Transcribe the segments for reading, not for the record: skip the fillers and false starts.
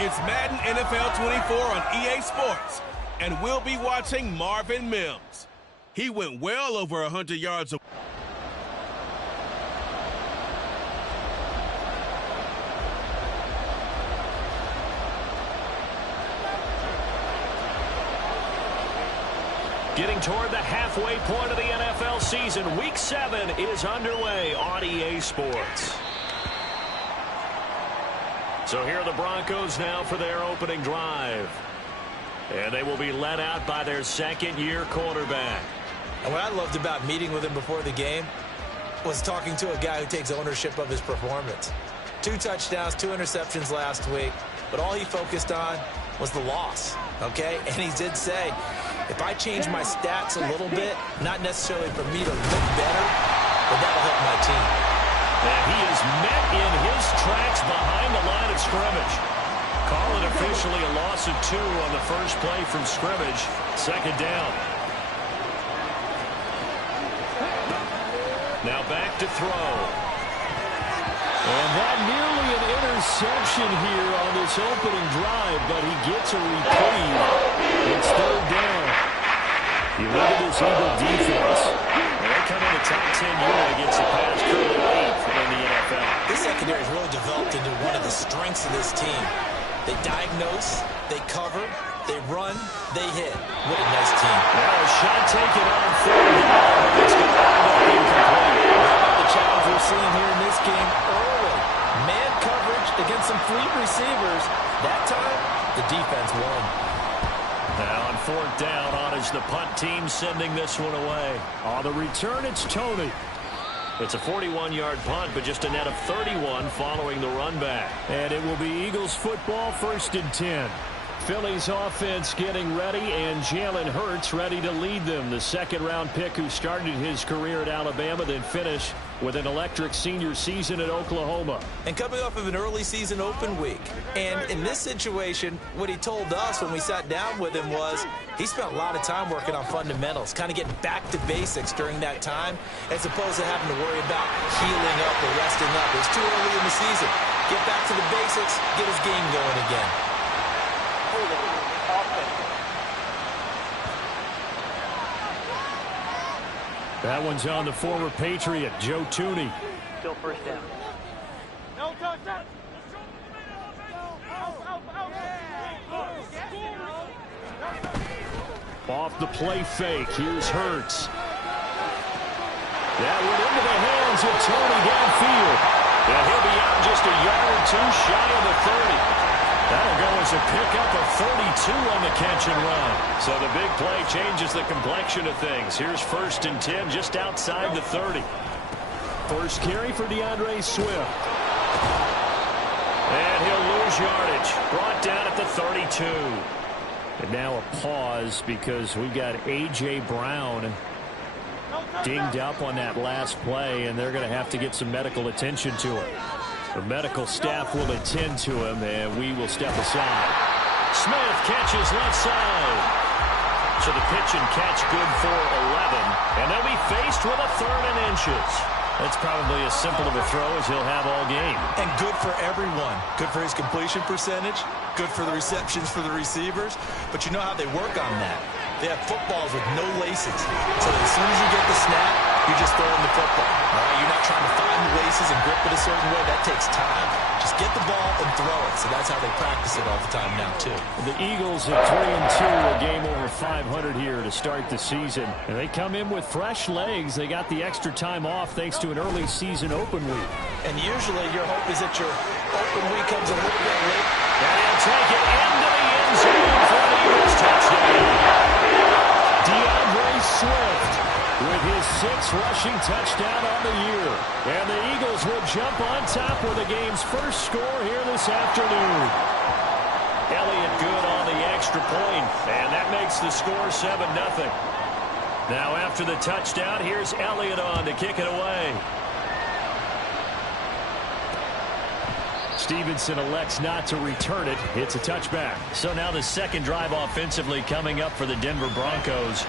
It's Madden NFL 24 on EA Sports, and we'll be watching Marvin Mims. He went well over 100 yards. Getting toward the halfway point of the NFL season, Week 7 is underway on EA Sports. So here are the Broncos now for their opening drive. And they will be led out by their second-year quarterback. And what I loved about meeting with him before the game was talking to a guy who takes ownership of his performance. 2 touchdowns, 2 interceptions last week, but all he focused on was the loss, okay? And he did say, if I change my stats a little bit, not necessarily for me to look better, but that'll help my team. And he is met in his tracks behind the line of scrimmage. Call it officially a loss of 2 on the first play from scrimmage. Second down. Now back to throw. And that nearly an interception here on this opening drive, but he gets a reprieve. It's third down. You look at this Eagle defense. They come in the top 10 unit against the pass, currently 8th in the NFL. This secondary has really developed into one of the strengths of this team. They diagnose, they cover, they run, they hit. What a nice team. Now a shot taken on third down. It's going to end up incomplete. The challenge we're seeing here in this game early. Man coverage against some fleet receivers. That time, the defense won. Now on fourth down, on is the punt team sending this one away. On the return, it's Tony. It's a 41-yard punt, but just a net of 31 following the run back. And it will be Eagles football, 1st and 10. Philly's offense getting ready, and Jalen Hurts ready to lead them. The second-round pick who started his career at Alabama, then finished with an electric senior season at Oklahoma. And coming off of an early season open week. And in this situation, what he told us when we sat down with him was he spent a lot of time working on fundamentals, kind of getting back to basics during that time, as opposed to having to worry about healing up or resting up. It was too early in the season. Get back to the basics, get his game going again. That one's on the former Patriot, Joe Thuney. Still first down. No touchdown. Off the play fake, here's Hurts. That went into the hands of Tony downfield. And he'll be out just a yard or 2 shy of the 30. That'll go as a pickup of 32 on the catch and run. So the big play changes the complexion of things. Here's 1st and 10 just outside the 30. First carry for DeAndre Swift. And he'll lose yardage. Brought down at the 32. And now a pause because we got A.J. Brown dinged up on that last play, and they're going to have to get some medical attention to him. The medical staff will attend to him, and we will step aside. Smith catches left side. So the pitch and catch good for 11. And they'll be faced with a 3rd and inches. That's probably as simple of a throw as he'll have all game. And good for everyone. Good for his completion percentage. Good for the receptions for the receivers. But you know how they work on that. They have footballs with no laces. So that as soon as you get the snap, you're just throwing the football. All right? You're not trying to find the laces and grip it a certain way. That takes time. Just get the ball and throw it. So that's how they practice it all the time now, too. The Eagles at 3-2, a game over 500 here to start the season. And they come in with fresh legs. They got the extra time off thanks to an early season open week. And usually your hope is that your open week comes a little bit late. And he'll take it into the end zone for the Eagles touchdown. DeAndre Swift with his 6th rushing touchdown on the year. And the Eagles will jump on top with the game's first score here this afternoon. Elliott good on the extra point, and that makes the score 7-0. Now after the touchdown, here's Elliott on to kick it away. Stevenson elects not to return it. It's a touchback. So now the second drive offensively coming up for the Denver Broncos.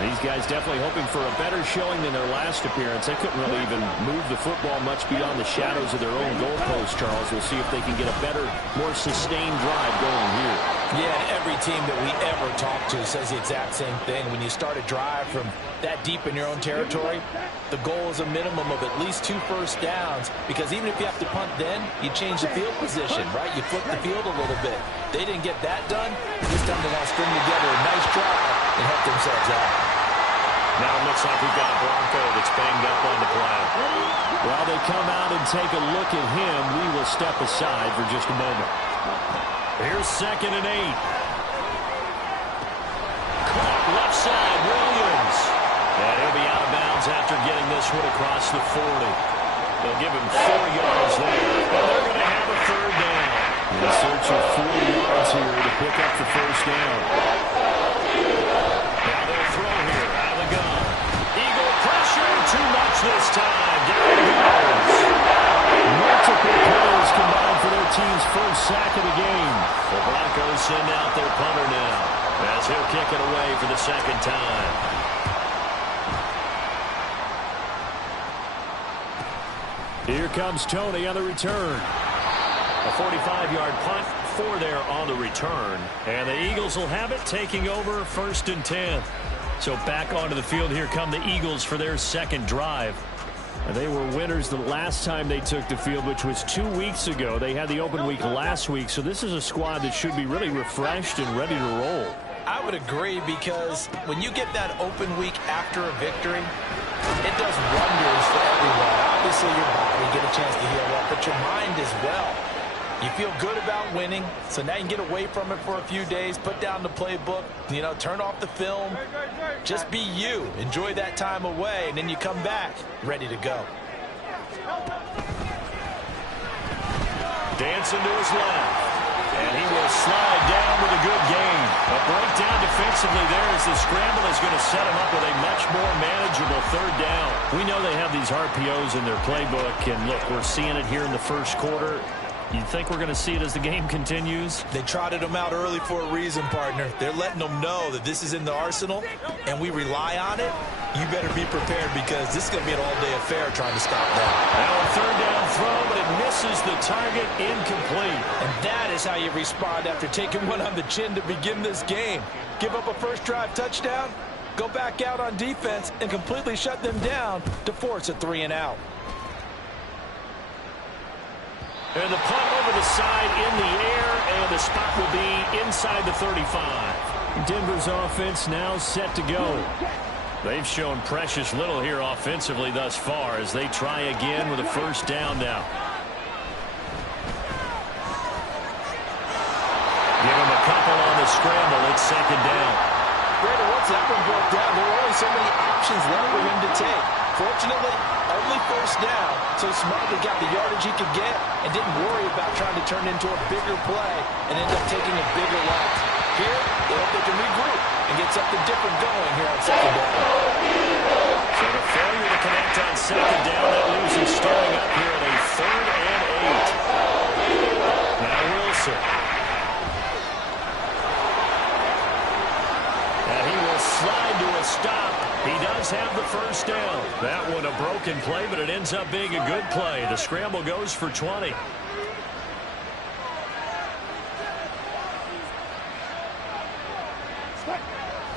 These guys definitely hoping for a better showing than their last appearance. They couldn't really even move the football much beyond the shadows of their own goalpost, Charles. We'll see if they can get a better, more sustained drive going here. Yeah, and every team that we ever talk to says the exact same thing. When you start a drive from that deep in your own territory, the goal is a minimum of at least 2 first downs, because even if you have to punt then, you change the field position, right? You flip the field a little bit. They didn't get that done. This time they want to string together a nice drive and help themselves out. Now it looks like we've got a Bronco that's banged up on the play. While they come out and take a look at him, we will step aside for just a moment. Here's 2nd and 8. Caught left side, Williams. And he'll be out of bounds after getting this one across the 40. They'll give him 4 yards there. And they're going to have a 3rd down. In search of 4 yards here to pick up the first down. Now they'll throw here out of the gun. Eagle pressure, too much this time. Down he goes. Multiple players combined for their team's first sack of the game. The Broncos send out their punter now, as he'll kick it away for the 2nd time. Here comes Tony on the return. A 45-yard punt, 4 there on the return. And the Eagles will have it, taking over 1st and 10. So back onto the field, here come the Eagles for their 2nd drive. They were winners the last time they took the field, which was 2 weeks ago. They had the open week last week, so this is a squad that should be really refreshed and ready to roll. I would agree, because when you get that open week after a victory, it does wonders for everyone. Obviously, your body get a chance to heal up, but your mind as well. You feel good about winning, so now you can get away from it for a few days, put down the playbook, turn off the film. Just be you. Enjoy that time away, and then you come back ready to go. Dancing to his left. And he will slide down with a good gain. A breakdown defensively there as the scramble is going to set him up with a much more manageable 3rd down. We know they have these RPOs in their playbook, and look, we're seeing it here in the first quarter. You think we're going to see it as the game continues? They trotted them out early for a reason, partner. They're letting them know that this is in the arsenal, and we rely on it. You better be prepared, because this is going to be an all-day affair trying to stop that. Now a 3rd down throw, but it misses the target, incomplete. And that is how you respond after taking one on the chin to begin this game. Give up a first drive touchdown, go back out on defense, and completely shut them down to force a 3 and out. And the punt over the side in the air, and the spot will be inside the 35. Denver's offense now set to go. They've shown precious little here offensively thus far as they try again with a 1st down now. Give him a couple on the scramble. It's 2nd down. Brandon, once that one broke down, there were only so many options left for him to take. Fortunately, only 1st down, so Smartly got the yardage he could get and didn't worry about trying to turn into a bigger play and end up taking a bigger loss. Here, they hope they can regroup and get something different going here on 2nd down. So the failure to connect on 2nd down, that leaves him starting up here at a 3rd and 8. Now Wilson. And he will slide to a stop. He does have the 1st down. That one a broken play, but it ends up being a good play. The scramble goes for 20.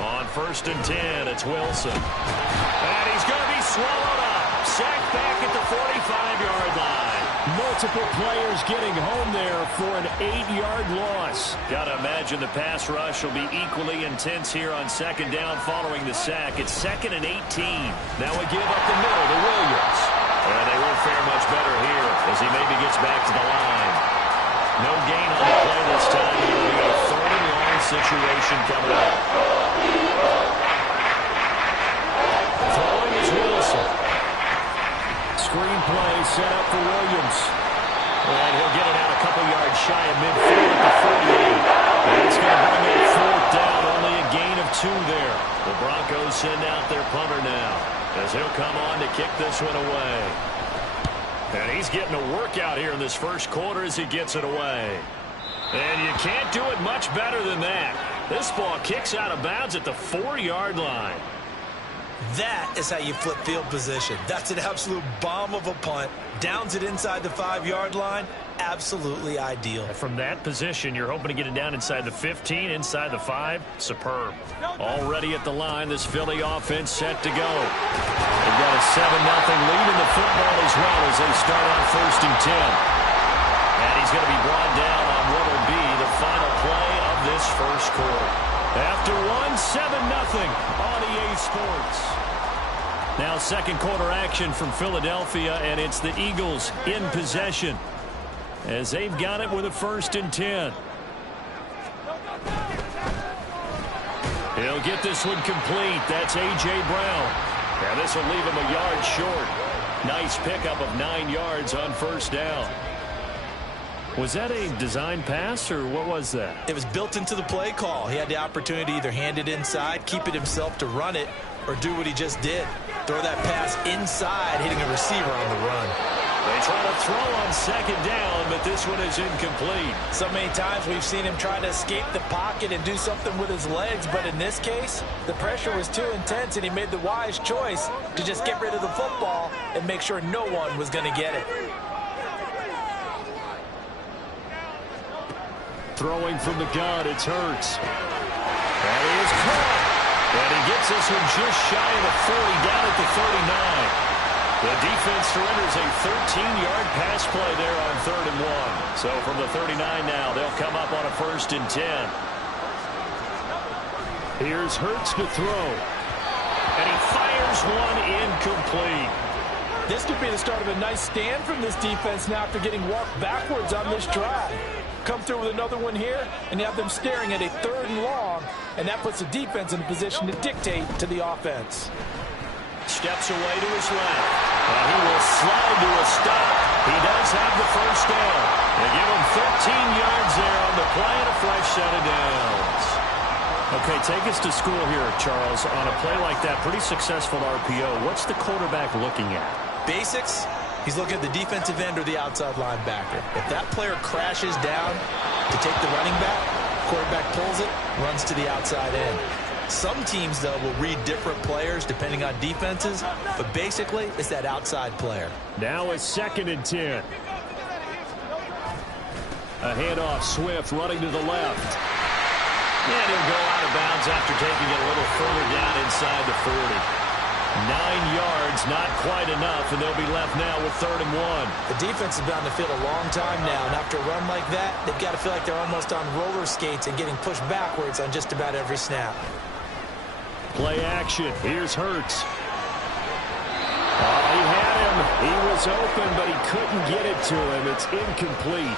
On 1st and 10, it's Wilson. And he's going to be swallowed up. Sacked back at the 45-yard line. Multiple players getting home there for an 8-yard loss. Got to imagine the pass rush will be equally intense here on 2nd down following the sack. It's 2nd and 18. Now a give up the middle to Williams. And they won't fare much better here as he maybe gets back to the line. No gain on the play this time. It will be a 3rd and long situation coming up. Throwing is Wilson. Screenplay set up for Williams. And he'll get it out a couple yards shy of midfield at the 48. And it's going to bring up 4th down, only a gain of 2 there. The Broncos send out their punter now as he'll come on to kick this one away. And he's getting a workout here in this first quarter as he gets it away. And you can't do it much better than that. This ball kicks out of bounds at the 4-yard line. That is how you flip field position. That's an absolute bomb of a punt. Downs it inside the 5-yard line. Absolutely ideal. From that position, you're hoping to get it down inside the 15, inside the 5. Superb. Already at the line, this Philly offense set to go. They've got a 7-0 lead in the football as well as they start on 1st and 10. And he's going to be brought down on what will be the final play of this first quarter. After 7-0 on EA Sports. Now second quarter action from Philadelphia, and it's the Eagles in possession as they've got it with a 1st and 10. He'll get this one complete. That's A.J. Brown. Now this will leave him a yard short. Nice pickup of 9 yards on 1st down. Was that a design pass, or what was that? It was built into the play call. He had the opportunity to either hand it inside, keep it himself to run it, or do what he just did. Throw that pass inside, hitting a receiver on the run. They try to throw on 2nd down, but this one is incomplete. So many times we've seen him try to escape the pocket and do something with his legs, but in this case, the pressure was too intense, and he made the wise choice to just get rid of the football and make sure no one was going to get it. Throwing from the gun, it's Hurts. That is caught. And he gets this one just shy of the 40, down at the 39. The defense surrenders a 13-yard pass play there on 3rd and 1. So from the 39 now, they'll come up on a 1st and 10. Here's Hurts to throw. And he fires one incomplete. This could be the start of a nice stand from this defense now after getting walked backwards on this drive. Come through with another one here, and you have them staring at a 3rd and long, and that puts the defense in a position to dictate to the offense. Steps away to his left. And he will slide to a stop. He does have the 1st down. They give him 13 yards there on the play and a fresh set of downs. Okay, take us to school here, Charles. On a play like that, pretty successful RPO. What's the quarterback looking at? Basics. He's looking at the defensive end or the outside linebacker. If that player crashes down to take the running back, quarterback pulls it, runs to the outside end. Some teams, though, will read different players depending on defenses, but basically it's that outside player. Now it's 2nd and 10. A handoff, Swift running to the left. And he'll go out of bounds after taking it a little further down inside the 40. 9 yards, not quite enough, and they'll be left now with 3rd and 1. The defense has been on the field a long time now, and after a run like that, they've got to feel like they're almost on roller skates and getting pushed backwards on just about every snap. Play action. Here's Hurts. He had him. He was open, but he couldn't get it to him. It's incomplete.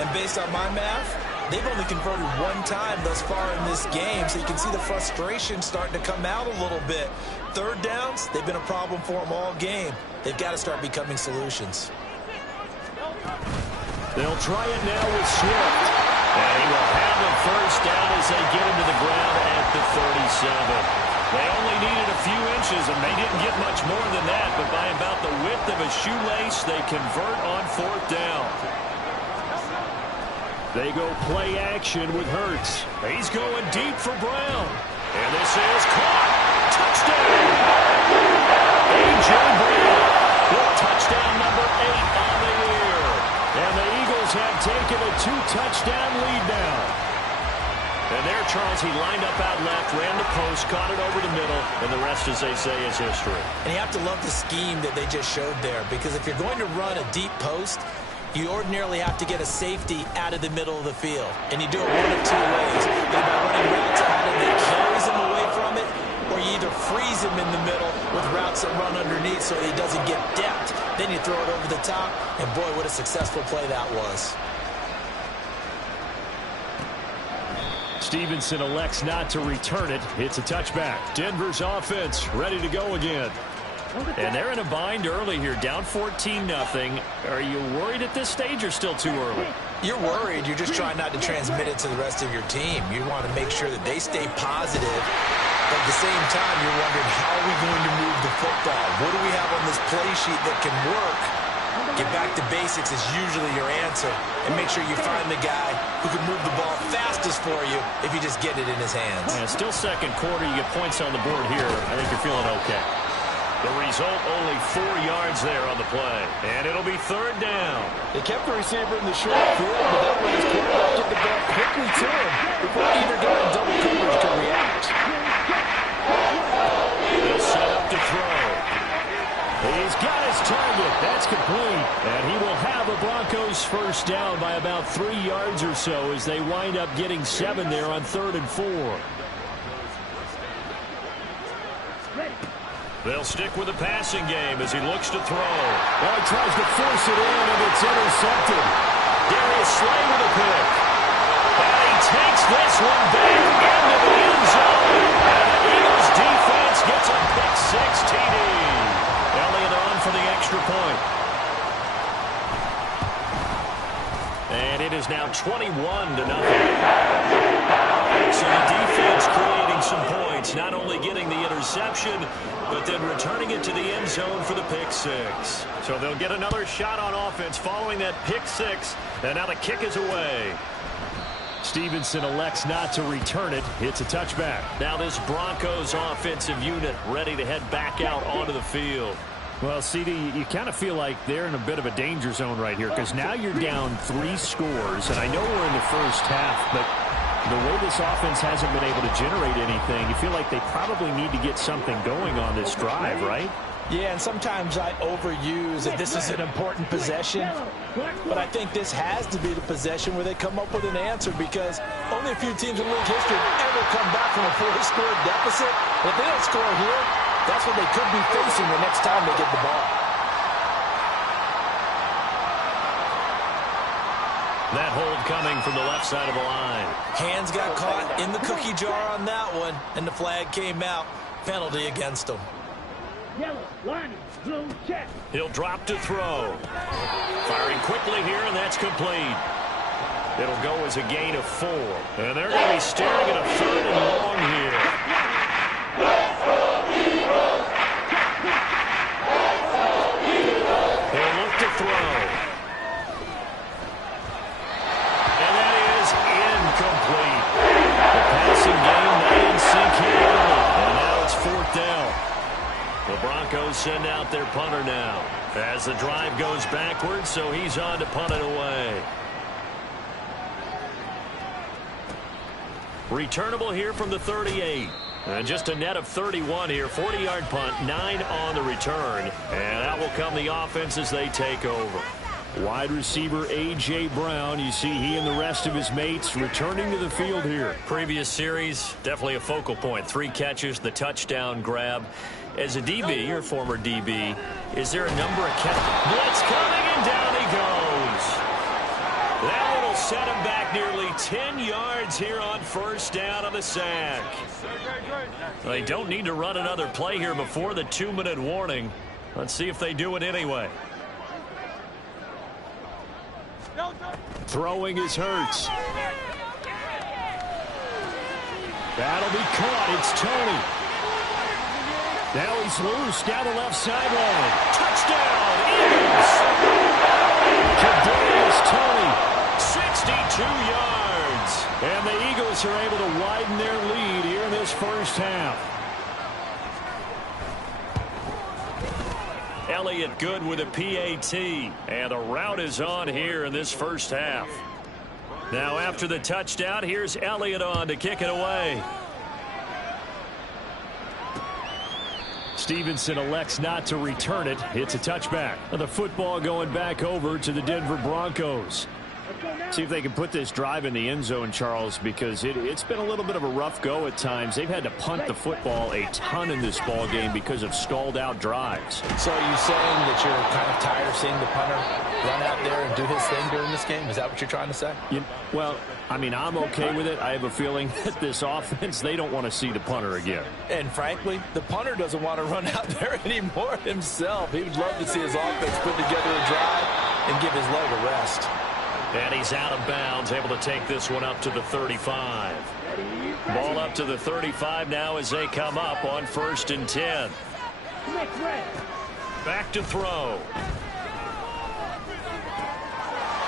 And based on my math, they've only converted 1 time thus far in this game, so you can see the frustration starting to come out a little bit. 3rd downs, they've been a problem for them all game. They've got to start becoming solutions. They'll try it now with Swift. And he will have the 1st down as they get him to the ground at the 37. They only needed a few inches, and they didn't get much more than that, but by about the width of a shoelace, they convert on 4th down. They go play action with Hurts. He's going deep for Brown. And this is caught. Touchdown. A.J. Brown with touchdown number 8 on the year. And the Eagles have taken a 2-touchdown lead now. And there, Charles, he lined up out left, ran the post, caught it over the middle, and the rest, as they say, is history. And you have to love the scheme that they just showed there, because if you're going to run a deep post, you ordinarily have to get a safety out of the middle of the field. And you do it one of 2 ways. Either by running routes out and that carries him away from it, or you either freeze him in the middle with routes that run underneath so he doesn't get depth. Then you throw it over the top, and boy, what a successful play that was. Stevenson elects not to return it. It's a touchback. Denver's offense ready to go again. And they're in a bind early here, down 14-0. Are you worried at this stage or still too early? You're worried. You're just trying not to transmit it to the rest of your team. You want to make sure that they stay positive. But at the same time, you're wondering, how are we going to move the football? What do we have on this play sheet that can work Get back to basics is usually your answer, and make sure you find the guy who can move the ball fastest for you if you just get it in his hands. Yeah, still second quarter. You get points on the board here. I think you're feeling okay. The result, only 4 yards there on the play. And it'll be third down. They kept the receiver in the short field, but that let his quarterback get the ball quickly to him before either guy in double coverage could react. They'll set up to throw. He's got his target. That's complete. And he will have the Broncos first down by about 3 yards or so as they wind up getting 7 there on 3rd and 4. They'll stick with the passing game as he looks to throw. Well, he tries to force it in, and it's intercepted. Darius Slay with a pick. And he takes this one back into the end zone. And the Eagles defense gets a pick-6 TD. Elliott on for the extra point. And it is now 21-0. So the defense creating some points, not only getting the interception, but then returning it to the end zone for the pick-6. So they'll get another shot on offense following that pick-6, and now the kick is away. Stevenson elects not to return it. It's a touchback. Now this Broncos offensive unit ready to head back out onto the field. Well, CD, you kind of feel like they're in a bit of a danger zone right here because now you're down 3 scores, and I know we're in the first half, but the way this offense hasn't been able to generate anything, you feel like they probably need to get something going on this drive, right? Yeah, and sometimes I overuse that this is an important possession, but I think this has to be the possession where they come up with an answer because only a few teams in league history have ever come back from a 4-score deficit. If they don't score here, that's what they could be facing the next time they get the ball. That hold coming from the left side of the line. Hands got caught in the cookie jar on that one, and the flag came out. Penalty against them. Yellow, line, blue, check. He'll drop to throw. Firing quickly here, and that's complete. It'll go as a gain of 4. And they're going to be staring at a 3rd and long here. He'll look to throw. And that is incomplete. The passing game not in sync here. And now it's 4th down. The Broncos send out their punter now as the drive goes backwards, so he's on to punt it away. Returnable here from the 38. And just a net of 31 here. 40-yard punt, 9 on the return. And out will come the offense as they take over. Wide receiver A.J. Brown. You see he and the rest of his mates returning to the field here. Previous series, definitely a focal point. 3 catches, the touchdown grab. As a DB, your former DB, is there a number of catches? Blitz coming, and down he goes. That one will set him back nearly 10 yards here on 1st down on the sack. They don't need to run another play here before the 2-minute warning. Let's see if they do it anyway. Throwing is Hurts. That'll be caught. It's Tony. Now he's loose down the left sideline. Touchdown, Eagles! Kadarius Toney. 62 yards. And the Eagles are able to widen their lead here in this first half. Elliott good with a PAT. And the route is on here in this first half. Now after the touchdown, here's Elliott on to kick it away. Stevenson elects not to return it. It's a touchback. And the football going back over to the Denver Broncos. See if they can put this drive in the end zone, Charles, because it's been a little bit of a rough go at times. They've had to punt the football a ton in this ball game because of stalled out drives. So are you saying that you're kind of tired of seeing the punter run out there and do his thing during this game? Is that what you're trying to say? Well, I mean, I'm okay with it. I have a feeling that this offense, they don't want to see the punter again. And frankly, the punter doesn't want to run out there anymore himself. He would love to see his offense put together a drive and give his leg a rest. And he's out of bounds, able to take this one up to the 35. Ball up to the 35 now as they come up on 1st and 10. Back to throw.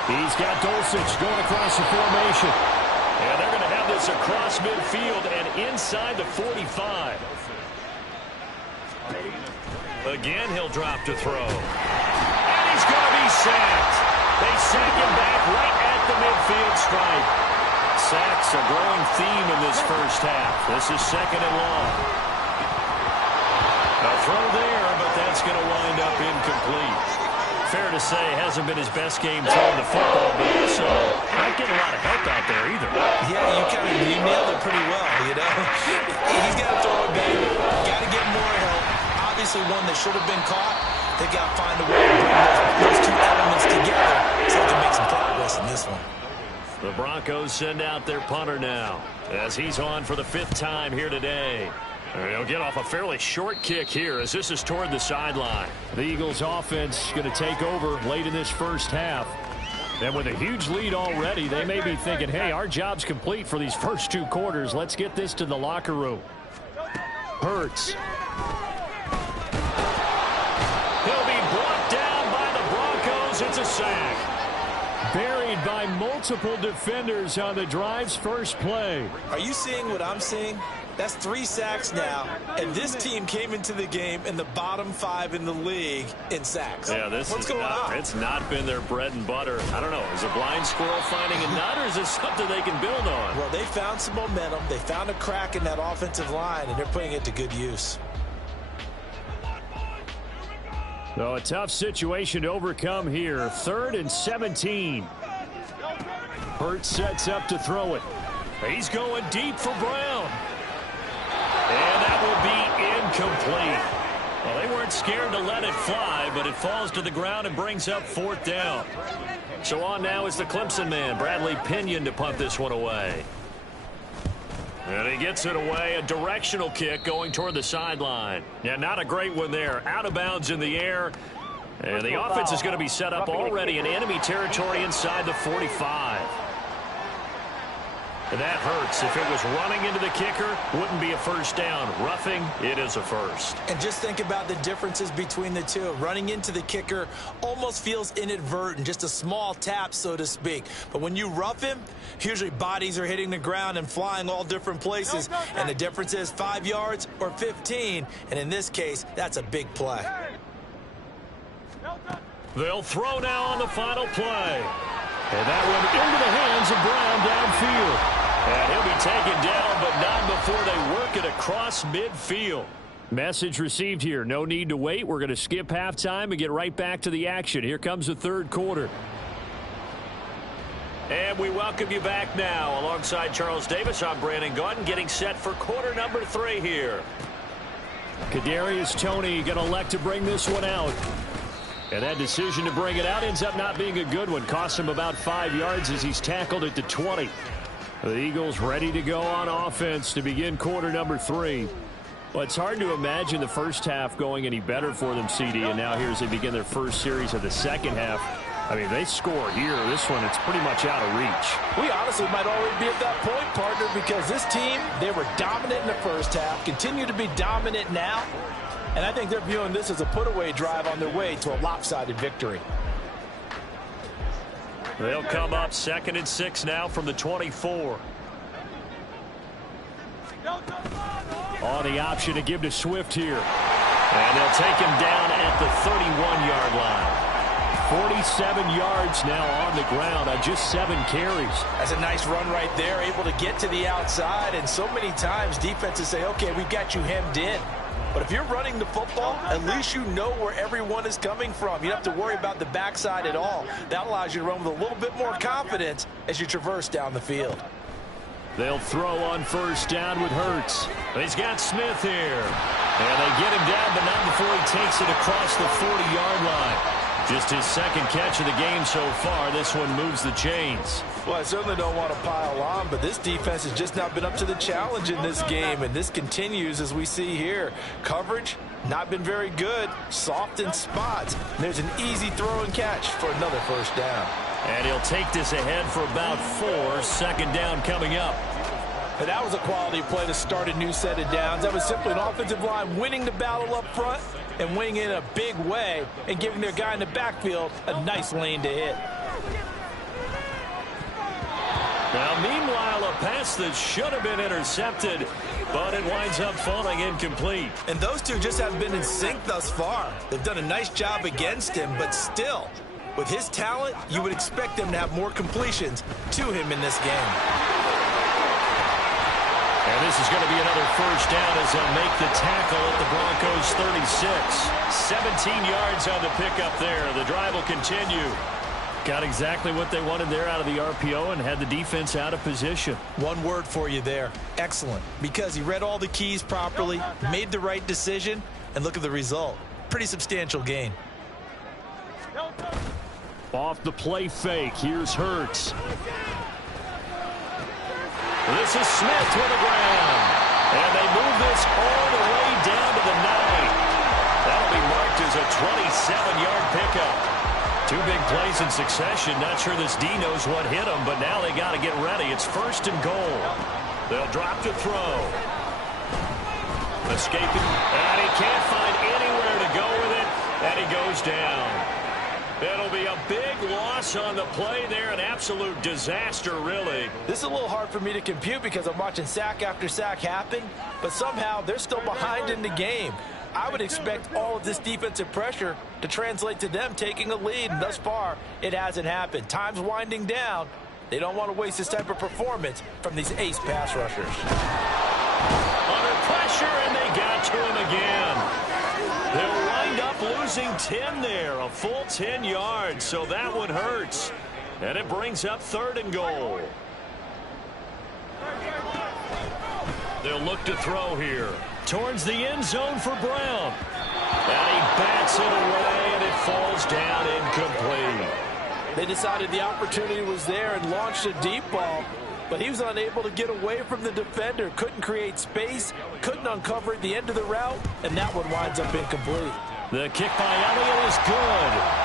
He's got Dulcich going across the formation. And they're going to have this across midfield and inside the 45. Again, he'll drop to throw. And he's going to be sacked. They sack him back right at the midfield stripe. Sacks a growing theme in this first half. This is second and long. A throw there, but that's going to wind up incomplete. Fair to say, hasn't been his best game throwing the football, but also not getting a lot of help out there either. Yeah, you nailed it pretty well, you know. He's got to throw it back. Got to get more help. Obviously one that should have been caught. They got to find a way to bring those two elements together so they can make some progress in this one. The Broncos send out their punter now as he's on for the 5th time here today. He'll get off a fairly short kick here as this is toward the sideline. The Eagles offense going to take over late in this first half. And with a huge lead already, they may be thinking, hey, our job's complete for these first 2 quarters. Let's get this to the locker room. Hurts. He'll be brought down by the Broncos. It's a sack. Buried by multiple defenders on the drive's first play. Are you seeing what I'm seeing? That's 3 sacks now, and this team came into the game in the bottom 5 in the league in sacks. Yeah, what's going on? It's not been their bread and butter. I don't know. Is a blind squirrel finding a nut, or is this something they can build on? Well, they found some momentum. They found a crack in that offensive line, and they're putting it to good use. So a tough situation to overcome here. 3rd and 17. Hurts sets up to throw it. He's going deep for Brown. And that will be incomplete. Well, they weren't scared to let it fly, but it falls to the ground and brings up 4th down. So on now is the Clemson man, Bradley Pinion, to punt this one away. And he gets it away, a directional kick going toward the sideline. Yeah, not a great one there. Out of bounds in the air. And the offense is going to be set up already in enemy territory inside the 45. And that hurts. If it was running into the kicker, wouldn't be a first down. Roughing, it is a first. And just think about the differences between the two. Running into the kicker almost feels inadvertent, just a small tap, so to speak. But when you rough him, usually bodies are hitting the ground and flying all different places. And the difference is 5 yards or 15. And in this case, that's a big play. They'll throw now on the final play. And that one into the hands of Brown downfield. And he'll be taken down, but not before they work it across midfield. Message received here. No need to wait. We're going to skip halftime and get right back to the action. Here comes the 3rd quarter. And we welcome you back now. Alongside Charles Davis, I'm Brandon Gaudin, getting set for quarter number 3 here. Kadarius Toney going to elect to bring this one out. And that decision to bring it out ends up not being a good one. Cost him about 5 yards as he's tackled at the 20. The Eagles ready to go on offense to begin quarter number 3. Well, it's hard to imagine the first half going any better for them, CD, and now here as they begin their first series of the second half. I mean, they score here. This one, it's pretty much out of reach. We honestly might already be at that point, partner, because this team, they were dominant in the first half, continue to be dominant now, and I think they're viewing this as a put-away drive on their way to a lopsided victory. They'll come up 2nd and 6 now from the 24. On the option to give to Swift here. And they'll take him down at the 31-yard line. 47 yards now on the ground on just 7 carries. That's a nice run right there, able to get to the outside. And so many times defenses say, okay, we've got you hemmed in. But if you're running the football, at least you know where everyone is coming from. You don't have to worry about the backside at all. That allows you to run with a little bit more confidence as you traverse down the field. They'll throw on first down with Hurts. He's got Smith here. And they get him down, but not before he takes it across the 40-yard line. Just his 2nd catch of the game so far. This one moves the chains. Well, I certainly don't want to pile on, but this defense has just not been up to the challenge in this game, and this continues as we see here. Coverage, not been very good. Soft in spots. There's an easy throw and catch for another first down. And he'll take this ahead for about 4. 2nd down coming up. And that was a quality play to start a new set of downs. That was simply an offensive line winning the battle up front and winning in a big way and giving their guy in the backfield a nice lane to hit. Now, meanwhile, a pass that should have been intercepted, but it winds up falling incomplete. And those two just haven't been in sync thus far. They've done a nice job against him, but still, with his talent, you would expect them to have more completions to him in this game. And this is going to be another first down as they'll make the tackle at the Broncos 36. 17 yards on the pickup there. The drive will continue. Got exactly what they wanted there out of the RPO and had the defense out of position. One word for you there. Excellent. Because he read all the keys properly, made the right decision, and look at the result. Pretty substantial gain. Off the play fake. Here's Hurts. This is Smith with the ground. And they move this all the way down to the 9. That'll be marked as a 27-yard pickup. Two big plays in succession. Not sure this D knows what hit him, but now they got to get ready. It's first and goal. They'll drop to throw. Escaping. And he can't find anywhere to go with it, and he goes down. It'll be a big loss on the play there. An absolute disaster, really. This is a little hard for me to compute because I'm watching sack after sack happen, but somehow they're still behind in the game. I would expect all of this defensive pressure to translate to them taking a lead, and thus far, it hasn't happened. Time's winding down. They don't want to waste this type of performance from these ace pass rushers. Under pressure, and they got to him again. They'll wind up losing 10 there, a full 10 yards, so that one hurts. And it brings up third and goal. They'll look to throw here. Towards the end zone for Brown. And he bats it away, and it falls down incomplete. They decided the opportunity was there and launched a deep ball, but he was unable to get away from the defender. Couldn't create space, couldn't uncover at the end of the route, and that one winds up incomplete. The kick by Elliott is good.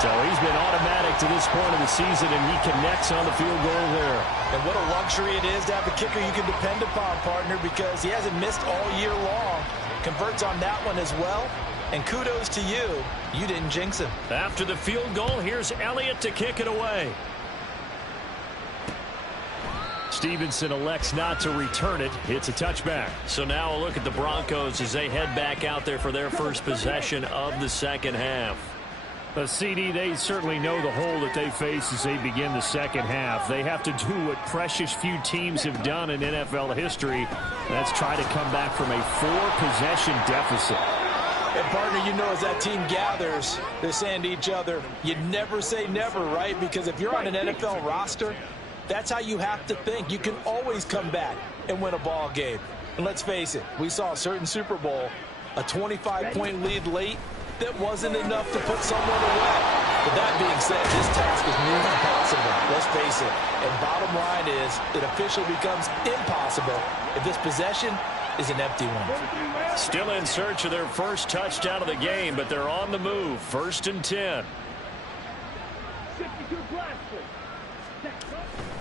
So he's been automatic to this point of the season, and he connects on the field goal there. And what a luxury it is to have a kicker you can depend upon, partner, because he hasn't missed all year long. Converts on that one as well. And kudos to you. You didn't jinx him. After the field goal, here's Elliott to kick it away. Stevenson elects not to return it. It's a touchback. So now a look at the Broncos as they head back out there for their first possession of the second half. The CD, they certainly know the hole that they face as they begin the second half. They have to do what precious few teams have done in NFL history. That's try to come back from a 4-possession deficit. And, partner, you know as that team gathers, they're saying to each other, you never say never, right? Because if you're on an NFL roster, that's how you have to think. You can always come back and win a ball game. And let's face it, we saw a certain Super Bowl, a 25-point lead late, that wasn't enough to put someone away. But that being said, this task is nearly impossible. Let's face it. And bottom line is, it officially becomes impossible if this possession is an empty one. Still in search of their first touchdown of the game, but they're on the move. First and 10.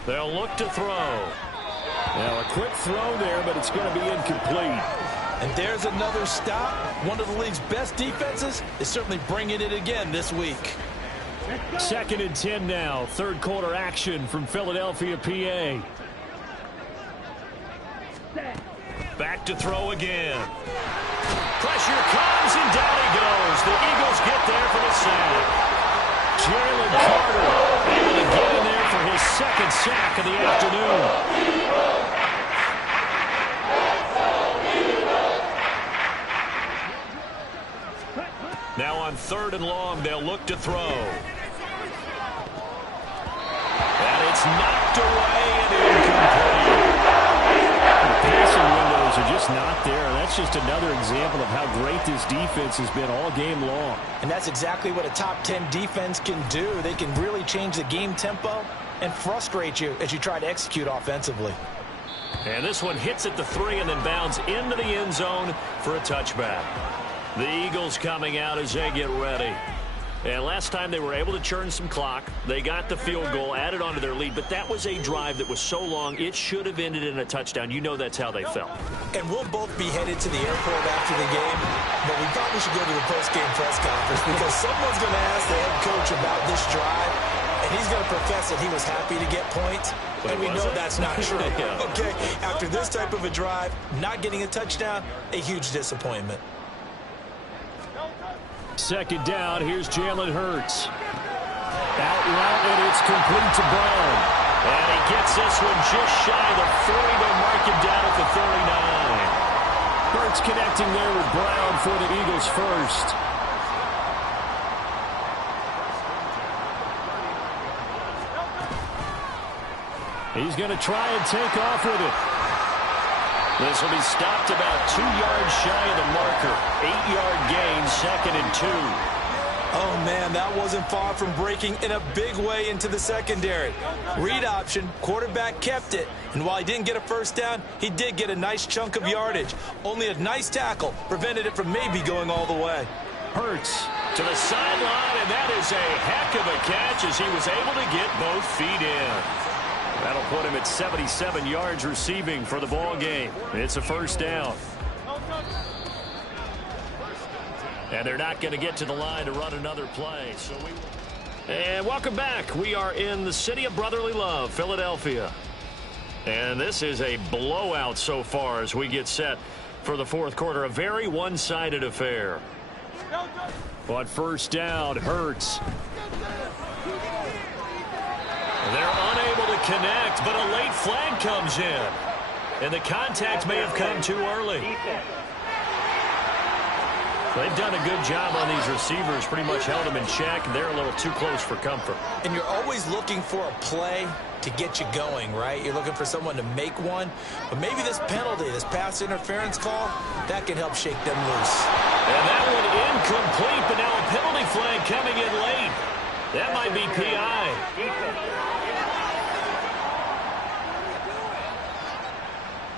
They'll look to throw. Now a quick throw there, but it's going to be incomplete. And there's another stop. One of the league's best defenses is certainly bringing it again this week. Second and 10 now. Third quarter action from Philadelphia, PA. Back to throw again. Pressure comes, and down he goes. The Eagles get there for the sack. Jalen Carter able to get in there for his second sack of the afternoon. Now on third and long, they'll look to throw. And it's knocked away and incomplete. The passing windows are just not there. That's just another example of how great this defense has been all game long. And that's exactly what a top 10 defense can do. They can really change the game tempo and frustrate you as you try to execute offensively. And this one hits at the 3 and then bounds into the end zone for a touchback. The Eagles coming out as they get ready. And last time they were able to churn some clock. They got the field goal, added on to their lead, but that was a drive that was so long it should have ended in a touchdown. You know that's how they felt. And we'll both be headed to the airport after the game, but we thought we should go to the post-game press conference because someone's going to ask the head coach about this drive, and He's going to profess that he was happy to get points, and we know that's not true. Okay, after this type of a drive, not getting a touchdown, a huge disappointment. Second down, here's Jalen Hurts. Out route, and it's complete to Brown. And he gets this one just shy of the 40. They'll mark him down at the 39. Hurts connecting there with Brown for the Eagles first. He's going to try and take off with it. This will be stopped about 2 yards shy of the marker. 8-yard gain, 2nd and 2. Oh, man, that wasn't far from breaking in a big way into the secondary. Read option, quarterback kept it, and while he didn't get a first down, he did get a nice chunk of yardage. Only a nice tackle prevented it from maybe going all the way. Hurts to the sideline, and that is a heck of a catch as he was able to get both feet in. That'll put him at 77 yards receiving for the ball game. It's a first down. And they're not going to get to the line to run another play. And welcome back. We are in the city of brotherly love, Philadelphia. And this is a blowout so far as we get set for the fourth quarter. A very one-sided affair. But first down, Hurts. They're unable to connect, but a late flag comes in. And the contact may have come too early. They've done a good job on these receivers, pretty much held them in check, and they're a little too close for comfort. And you're always looking for a play to get you going, right? You're looking for someone to make one. But maybe this penalty, this pass interference call, that can help shake them loose. And that one incomplete, but now a penalty flag coming in late. That might be PI.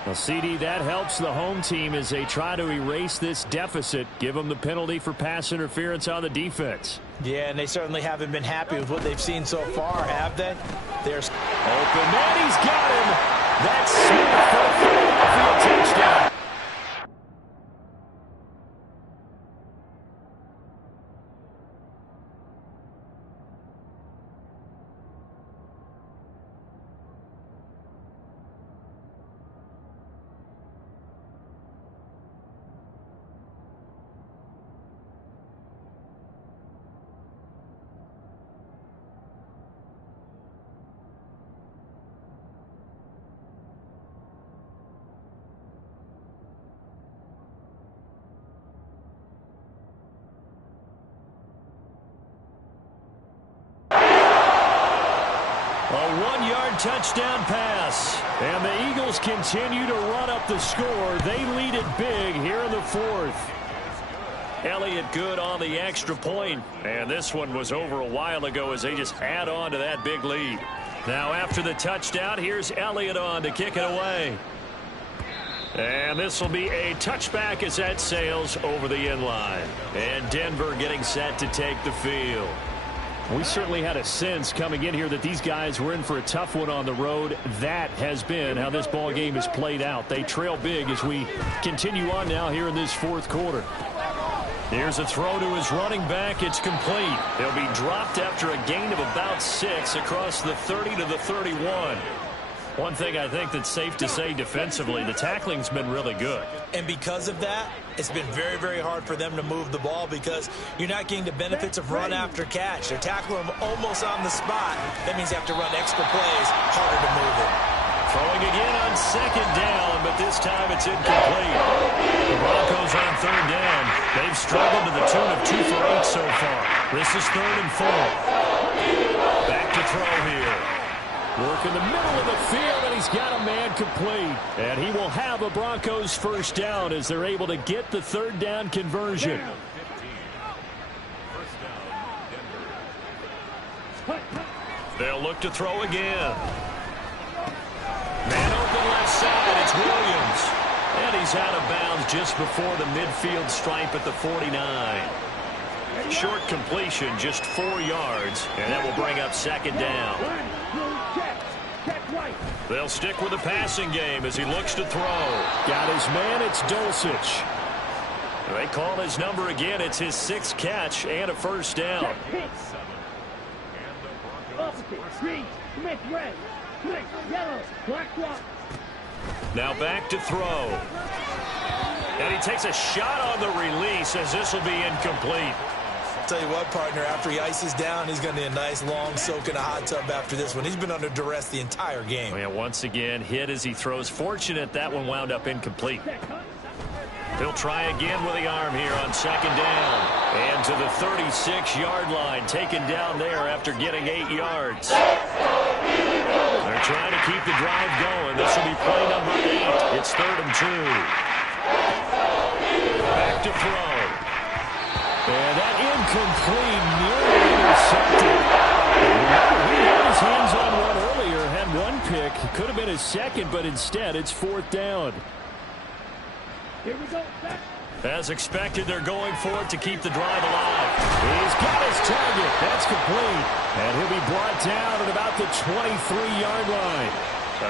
Well, CD, that helps the home team as they try to erase this deficit, give them the penalty for pass interference on the defense. Yeah, and they certainly haven't been happy with what they've seen so far, have they? There's open man, he's got him. That's Smith for a Philadelphia touchdown. Touchdown pass. And the Eagles continue to run up the score. They lead it big here in the fourth. Elliott good on the extra point. And this one was over a while ago as they just add on to that big lead. Now after the touchdown, here's Elliott on to kick it away. And this will be a touchback as that sails over the inline. And Denver getting set to take the field. We certainly had a sense coming in here that these guys were in for a tough one on the road. That has been how this ball game has played out. They trail big as we continue on now here in this fourth quarter. Here's a throw to his running back. It's complete. He'll be dropped after a gain of about 6 across the 30 to the 31. One thing I think that's safe to say defensively, the tackling's been really good. And because of that, it's been very, very hard for them to move the ball because you're not getting the benefits of run after catch. They're tackling them almost on the spot. That means you have to run extra plays, harder to move it. Throwing again on second down, but this time it's incomplete. The Broncos on third down. They've struggled to the tune of 2 for 8 so far. This is 3rd and 4. Back to throw here. Work in the middle of the field, and he's got a man complete. And he will have a Broncos first down as they're able to get the third down conversion. They'll look to throw again. Man open left side, it's Williams. And he's out of bounds just before the midfield stripe at the 49. Short completion, just 4 yards, and that will bring up second down. They'll stick with the passing game as he looks to throw. Got his man, it's Dulcich. They call his number again. It's his 6th catch and a first down. it. Green, Smith, red. Switch, yellow, black, swap. Now back to throw. And he takes a shot on the release as this will be incomplete. Tell you what, partner, after he ices down, he's going to need a nice long soak in a hot tub after this one. He's been under duress the entire game. Yeah, once again, hit as he throws. Fortunate that one wound up incomplete. He'll try again with the arm here on second down. And to the 36-yard line, taken down there after getting 8 yards. They're trying to keep the drive going. This will be play number 8. It's 3rd and 2. Back to throw. And that incomplete, nearly intercepted. He had his hands on one earlier, had one pick. Could have been his second, but instead it's 4th down. Here we go. Back. As expected, they're going for it to keep the drive alive. He's got his target. That's complete. And he'll be brought down at about the 23-yard line.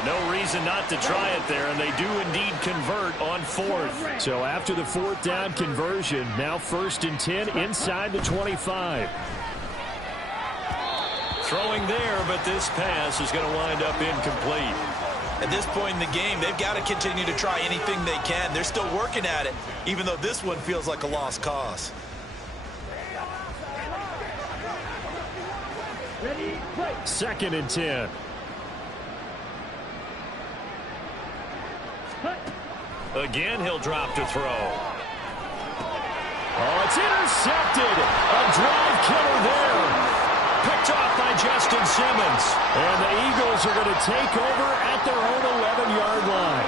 No reason not to try it there, and they do indeed convert on 4th. So after the 4th down conversion, now 1st and 10 inside the 25. Throwing there, but this pass is going to wind up incomplete. At this point in the game, they've got to continue to try anything they can. They're still working at it, even though this one feels like a lost cause. Ready, play. 2nd and 10. Again, he'll drop to throw. Oh, it's intercepted. A drive killer there. Picked off by Justin Simmons. And the Eagles are going to take over at their own 11-yard line.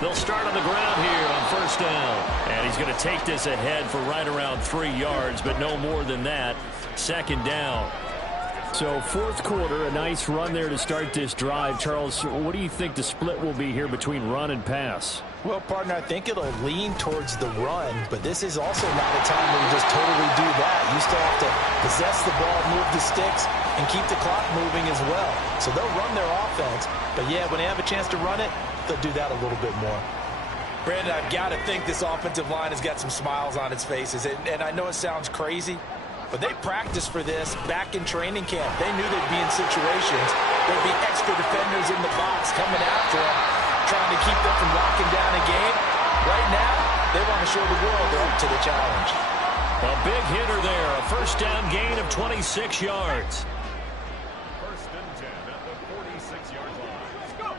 They'll start on the ground here on 1st down. And he's going to take this ahead for right around 3 yards, but no more than that. 2nd down. So 4th quarter, a nice run there to start this drive. Charles, what do you think the split will be here between run and pass? Well, partner, I think it'll lean towards the run, but this is also not a time where you just totally do that. You still have to possess the ball, move the sticks, and keep the clock moving as well. So they'll run their offense, but yeah, when they have a chance to run it, they'll do that a little bit more. Brandon, I've got to think this offensive line has got some smiles on its faces, and I know it sounds crazy, but they practiced for this back in training camp. They knew they'd be in situations. There'd be extra defenders in the box coming after them, trying to keep them from locking down a game. Right now, they want to show the world they're up to the challenge. A big hitter there. A 1st down gain of 26 yards. 1st and 10 at the 46-yard line. Let's go.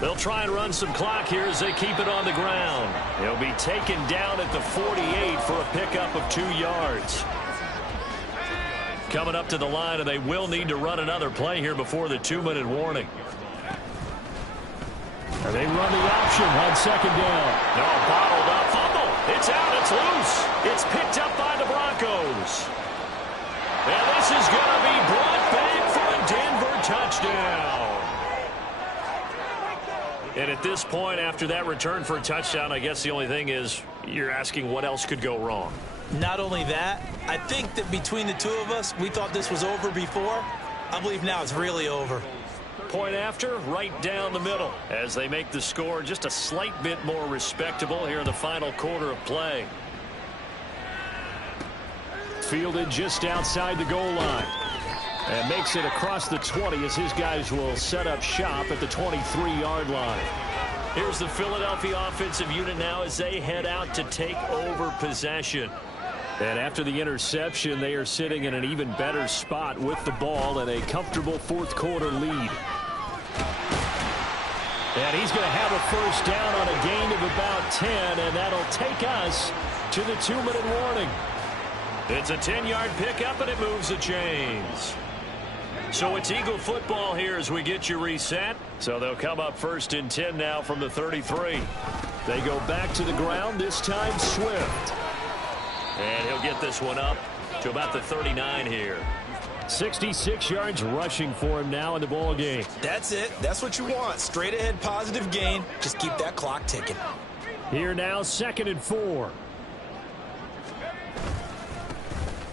They'll try and run some clock here as they keep it on the ground. He'll be taken down at the 48 for a pickup of 2 yards. Coming up to the line, and they will need to run another play here before the 2-minute warning. And they run the option on 2nd down. No, bottled up. Fumble. It's out. It's loose. It's picked up by the Broncos. And this is going to be brought back for a Denver touchdown. And at this point, after that return for a touchdown, I guess the only thing is you're asking what else could go wrong. Not only that, I think that between the two of us, we thought this was over before. I believe now it's really over. Point after, right down the middle, as they make the score just a slight bit more respectable here in the final quarter of play. Fielded just outside the goal line. And makes it across the 20 as his guys will set up shop at the 23-yard line. Here's the Philadelphia offensive unit now as they head out to take over possession. And after the interception, they are sitting in an even better spot with the ball and a comfortable 4th quarter lead. And he's going to have a 1st down on a gain of about 10, and that'll take us to the 2-minute warning. It's a 10-yard pickup, and it moves the chains. So it's Eagle football here as we get you reset. So they'll come up 1st and 10 now from the 33. They go back to the ground, this time Swift. And he'll get this one up to about the 39 here. 66 yards rushing for him now in the ball game. That's it. That's what you want. Straight ahead positive gain. Just keep that clock ticking. Here now, 2nd and 4.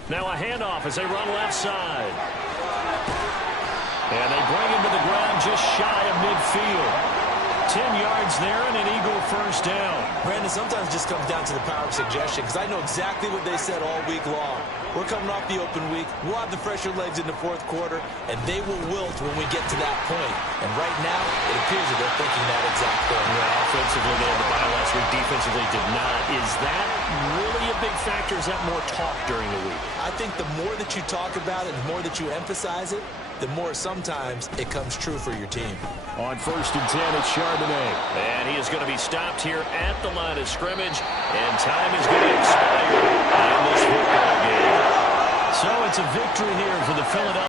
Now a handoff as they run left side. And they bring him to the ground just shy of midfield. 10 yards there and an Eagle first down. Brandon, sometimes it just comes down to the power of suggestion, because I know exactly what they said all week long. We're coming off the open week. We'll have the fresher legs in the fourth quarter, and they will wilt when we get to that point. And right now, it appears that they're thinking that exact thing. Yeah, offensively, they had the bye last week. Defensively, did not. Is that really a big factor? Is that more talk during the week? I think the more that you talk about it, the more that you emphasize it, the more sometimes it comes true for your team. On 1st and 10, it's Charbonnet. And he is going to be stopped here at the line of scrimmage. And time is going to expire in this football game. So it's a victory here for the Philadelphia.